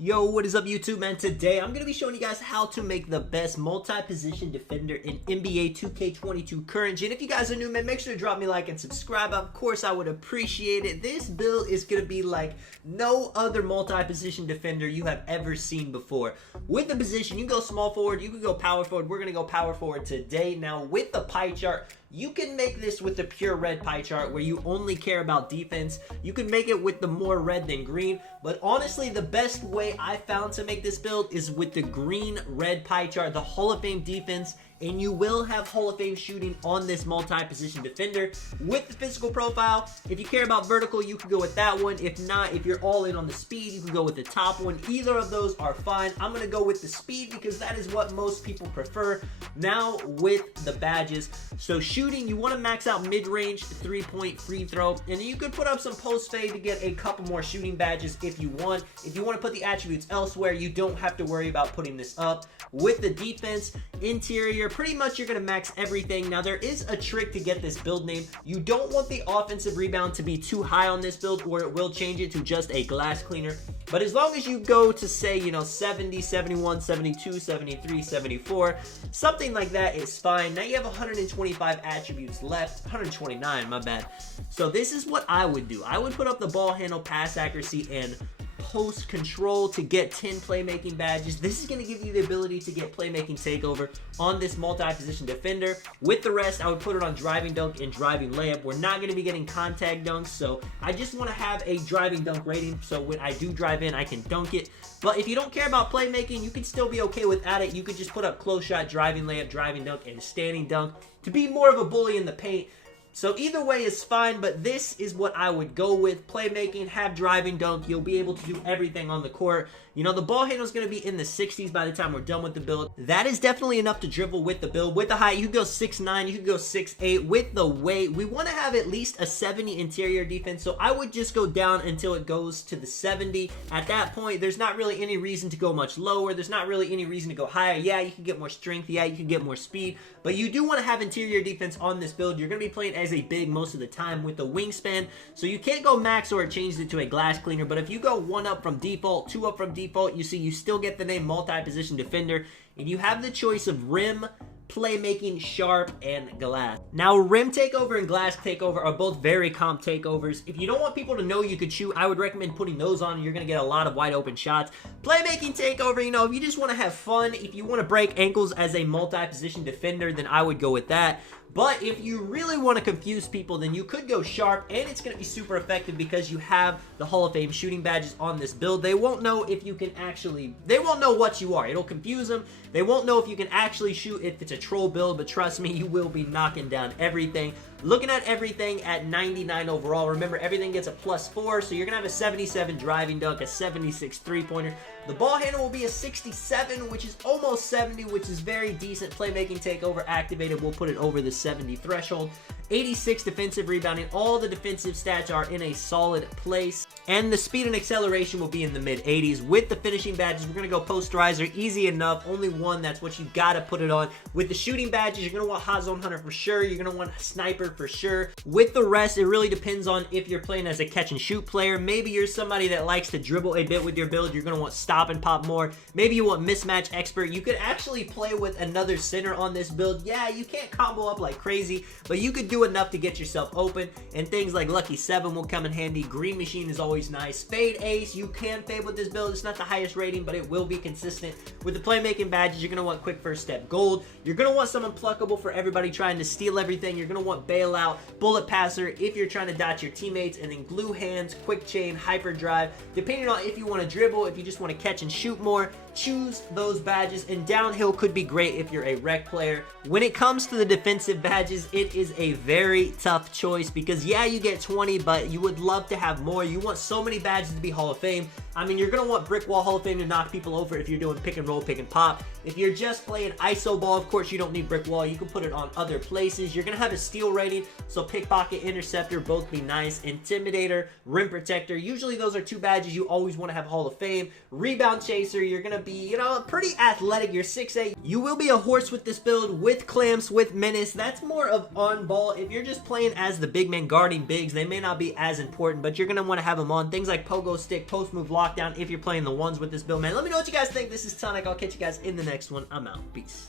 Yo, what is up YouTube, man? Today I'm going to be showing you guys how to make the best multi-position defender in NBA 2K22 current gen. If you guys are new, man, make sure to drop me a like and subscribe. Of course, I would appreciate it. This build is going to be like no other multi-position defender you have ever seen before. With the position, you can go small forward, you can go power forward. We're going to go power forward today. Now, with the pie chart, you can make this with the pure red pie chart where you only care about defense. You can make it with the more red than green, but honestly, the best way I found to make this build is with the green-red pie chart, the Hall of Fame defense, and you will have Hall of Fame shooting on this multi-position defender. With the physical profile, if you care about vertical, you can go with that one. If not, if you're all in on the speed, you can go with the top one. Either of those are fine. I'm going to go with the speed because that is what most people prefer. Now with the badges, so shooting, you want to max out mid-range, three-point free throw, and you could put up some post-fade to get a couple more shooting badges if you want. If you want to put the attributes elsewhere, you don't have to worry about putting this up. With the defense, interior, pretty much you're going to max everything. Now, there is a trick to get this build name. You don't want the offensive rebound to be too high on this build, or it will change it to just a glass cleaner. But as long as you go to, say, 70, 71, 72, 73, 74, something like that is fine. Now you have 125 attributes left. 129, my bad. So this is what I would do. I would put up the ball handle, pass accuracy, and post control to get 10 playmaking badges. This is going to give you the ability to get playmaking takeover on this multi-position defender. With the rest, I would put it on driving dunk and driving layup. We're not going to be getting contact dunks, so I just want to have a driving dunk rating, so when I do drive in, I can dunk it. But if you don't care about playmaking, you can still be okay without it. You could just put up close shot, driving layup, driving dunk, and standing dunk to be more of a bully in the paint. So either way is fine, but this is what I would go with. Playmaking, have driving dunk. You'll be able to do everything on the court. The ball handle is going to be in the 60s by the time we're done with the build. That is definitely enough to dribble with the build. With the height, you can go 6'9", you can go 6'8". With the weight, we want to have at least a 70 interior defense, so I would just go down until it goes to the 70. At that point, there's not really any reason to go much lower. There's not really any reason to go higher. Yeah, you can get more strength. Yeah, you can get more speed, but you do want to have interior defense on this build. You're going to be playing as a big most of the time with the wingspan, so you can't go max or it changes it to a glass cleaner. But if you go 1 up from default, 2 up from default, you see you still get the name multi-position defender, and you have the choice of rim, playmaking, sharp, and glass. Now, rim takeover and glass takeover are both very comp takeovers. If you don't want people to know you could shoot, I would recommend putting those on. You're going to get a lot of wide open shots. Playmaking takeover, if you just want to have fun, if you want to break ankles as a multi-position defender, then I would go with that. But if you really want to confuse people, then you could go sharp, and it's going to be super effective because you have the Hall of Fame shooting badges on this build. They won't know if you can actually, they won't know what you are. It'll confuse them. They won't know if you can actually shoot if it's a troll build, but trust me, you will be knocking down everything. Looking at everything at 99 overall. Remember, everything gets a +4, so you're going to have a 77 driving dunk, a 76 three-pointer. The ball handle will be a 67, which is almost 70, which is very decent. Playmaking takeover activated. We'll put it over the 70 threshold. 86 defensive rebounding. All the defensive stats are in a solid place. And the speed and acceleration will be in the mid-80s. With the finishing badges, we're going to go posterizer. Easy enough. Only one. That's what you got to put it on. With the shooting badges, you're going to want Hot Zone Hunter for sure. You're going to want Sniper for sure. With the rest, it really depends on if you're playing as a catch-and-shoot player. Maybe you're somebody that likes to dribble a bit with your build. You're going to want Stop and Pop more. Maybe you want Mismatch Expert. You could actually play with another center on this build. Yeah, you can't combo up like crazy, but you could do enough to get yourself open, and things like Lucky 7 will come in handy. Green Machine is always nice. Fade Ace, you can fade with this build. It's not the highest rating, but it will be consistent. With the playmaking badges, you're going to want Quick First Step Gold. You're going to want some Unpluckable for everybody trying to steal everything. You're going to want Bailout, Bullet Passer if you're trying to dodge your teammates, and then Glue Hands, Quick Chain, Hyperdrive. Depending on if you want to dribble, if you just want to catch and shoot more, choose those badges. And Downhill could be great if you're a rec player. When it comes to the defensive badges, it is a very tough choice because yeah, you get 20, but you would love to have more. You want so many badges to be Hall of Fame. I mean, you're going to want Brick Wall Hall of Fame to knock people over if you're doing pick and roll, pick and pop. If you're just playing ISO ball, of course, you don't need Brick Wall. You can put it on other places. You're going to have a steal rating, so Pickpocket, Interceptor, both be nice. Intimidator, Rim Protector. Usually those are 2 badges you always want to have Hall of Fame. Rebound Chaser, you're going to be, pretty athletic. You're 6'8". You will be a horse with this build, with Clamps, with Menace. That's more of on ball. If you're just playing as the big man guarding bigs, they may not be as important, but you're going to want to have them on. Things like Pogo Stick, Post Move Lock, lockdown if you're playing the ones with this build, man. Let me know what you guys think. This is Tonic. I'll catch you guys in the next one. I'm out. Peace.